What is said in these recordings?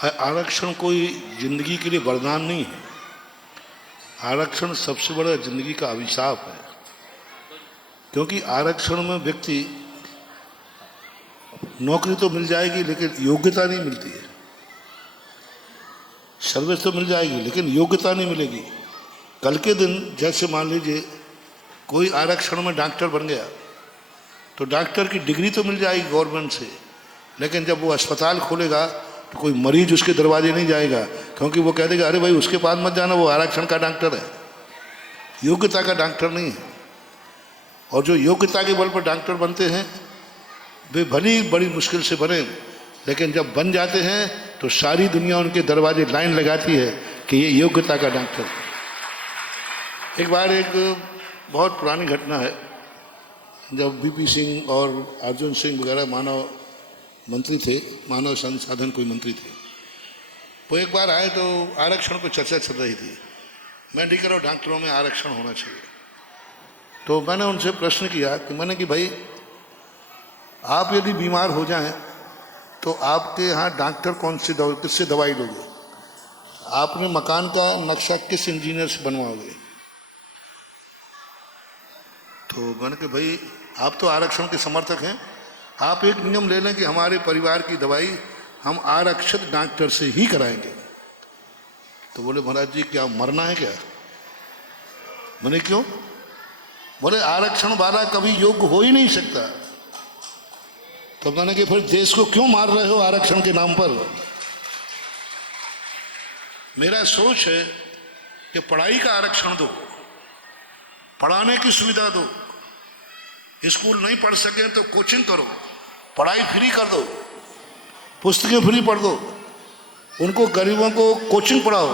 आरक्षण कोई जिंदगी के लिए वरदान नहीं है। आरक्षण सबसे बड़ा जिंदगी का अभिशाप है, क्योंकि आरक्षण में व्यक्ति नौकरी तो मिल जाएगी लेकिन योग्यता नहीं मिलती है। सर्विस तो मिल जाएगी लेकिन योग्यता नहीं मिलेगी। कल के दिन जैसे मान लीजिए कोई आरक्षण में डॉक्टर बन गया तो डॉक्टर की डिग्री तो मिल जाएगी गवर्नमेंट से, लेकिन जब वो अस्पताल खोलेगा तो कोई मरीज उसके दरवाजे नहीं जाएगा, क्योंकि वो कह देगा अरे भाई उसके पास मत जाना, वो आरक्षण का डॉक्टर है, योग्यता का डॉक्टर नहीं है। और जो योग्यता के बल पर डॉक्टर बनते हैं वे भली बड़ी मुश्किल से बने, लेकिन जब बन जाते हैं तो सारी दुनिया उनके दरवाजे लाइन लगाती है कि ये योग्यता का डॉक्टर है। एक बार एक बहुत पुरानी घटना है, जब वीपी सिंह और अर्जुन सिंह वगैरह मानव मंत्री थे, मानव संसाधन कोई मंत्री थे, वो एक बार आए तो आरक्षण पर चर्चा चल रही थी। मेडिकल और डॉक्टरों में आरक्षण होना चाहिए। तो मैंने उनसे प्रश्न किया कि भाई आप यदि बीमार हो जाएं तो आपके यहाँ डॉक्टर कौन सी किससे दवाई लोगे? आपने मकान का नक्शा किस इंजीनियर से बनवाओगे? तो मैंने कहा भाई आप तो आरक्षण के समर्थक हैं, आप एक नियम ले लें कि हमारे परिवार की दवाई हम आरक्षित डॉक्टर से ही कराएंगे। तो बोले महाराज जी क्या मरना है क्या? मैंने क्यों? बोले आरक्षण वाला कभी योग्य हो ही नहीं सकता। तो मैंने कहा फिर देश को क्यों मार रहे हो आरक्षण के नाम पर? मेरा सोच है कि पढ़ाई का आरक्षण दो, पढ़ाने की सुविधा दो, स्कूल नहीं पढ़ सके तो कोचिंग करो, पढ़ाई फ्री कर दो, पुस्तकें फ्री पढ़ दो, उनको गरीबों को कोचिंग पढ़ाओ,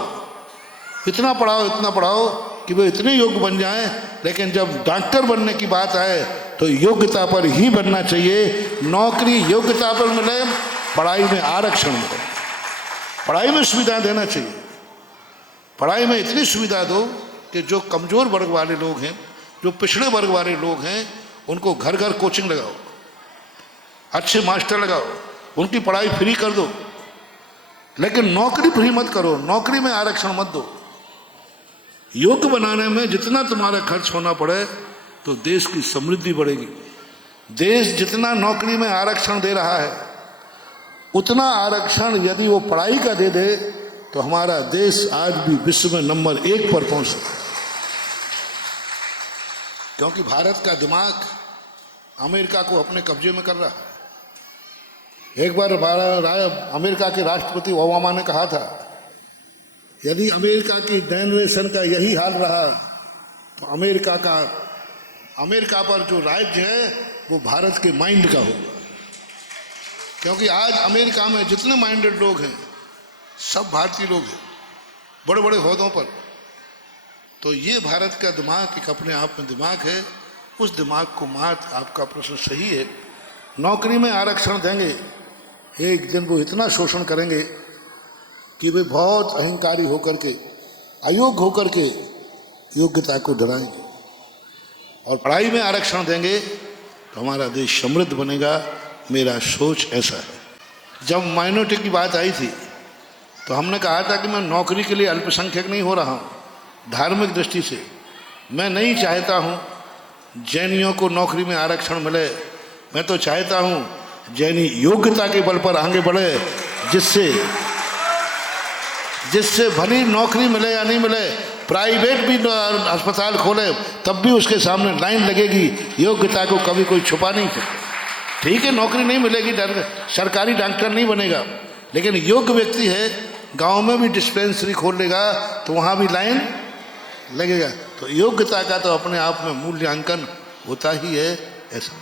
इतना पढ़ाओ कि वो इतने योग्य बन जाएं। लेकिन जब डॉक्टर बनने की बात आए तो योग्यता पर ही बनना चाहिए। नौकरी योग्यता पर मिले, पढ़ाई में आरक्षण मिले, पढ़ाई में सुविधा देना चाहिए। पढ़ाई में इतनी सुविधा दो कि जो कमजोर वर्ग वाले लोग हैं, जो पिछड़े वर्ग वाले लोग हैं, उनको घर घर कोचिंग लगाओ, अच्छे मास्टर लगाओ, उनकी पढ़ाई फ्री कर दो। लेकिन नौकरी फ्री मत करो, नौकरी में आरक्षण मत दो। योग्य बनाने में जितना तुम्हारा खर्च होना पड़े तो देश की समृद्धि बढ़ेगी। देश जितना नौकरी में आरक्षण दे रहा है उतना आरक्षण यदि वो पढ़ाई का दे दे तो हमारा देश आज भी विश्व में नंबर 1 पर पहुंच सकता है। क्योंकि भारत का दिमाग अमेरिका को अपने कब्जे में कर रहा है। एक बार अमेरिका के राष्ट्रपति ओबामा ने कहा था यदि अमेरिका की जनरेशन का यही हाल रहा तो अमेरिका पर जो राज्य है वो भारत के माइंड का होगा। क्योंकि आज अमेरिका में जितने माइंडेड लोग हैं सब भारतीय लोग हैं, बड़े बड़े ओहदों पर। तो ये भारत का दिमाग एक अपने आप में दिमाग है, उस दिमाग को मात। आपका प्रश्न सही है। नौकरी में आरक्षण देंगे, एक दिन वो इतना शोषण करेंगे कि वे बहुत अहंकारी होकर के, अयोग्य होकर के योग्यता को डराएंगे। और पढ़ाई में आरक्षण देंगे तो हमारा देश समृद्ध बनेगा। मेरा सोच ऐसा है। जब माइनॉरिटी की बात आई थी तो हमने कहा था कि मैं नौकरी के लिए अल्पसंख्यक नहीं हो रहा हूँ। धार्मिक दृष्टि से मैं नहीं चाहता हूँ जैनियों को नौकरी में आरक्षण मिले। मैं तो चाहता हूँ जैनी योग्यता के बल पर आगे बढ़े, जिससे भली नौकरी मिले या नहीं मिले, प्राइवेट भी अस्पताल खोले तब भी उसके सामने लाइन लगेगी। योग्यता को कभी कोई छुपा नहीं सकता। ठीक है नौकरी नहीं मिलेगी, सरकारी डॉक्टर नहीं बनेगा, लेकिन योग्य व्यक्ति है, गांव में भी डिस्पेंसरी खोल लेगा तो वहाँ भी लाइन लगेगा। तो योग्यता का तो अपने आप में मूल्यांकन होता ही है, ऐसा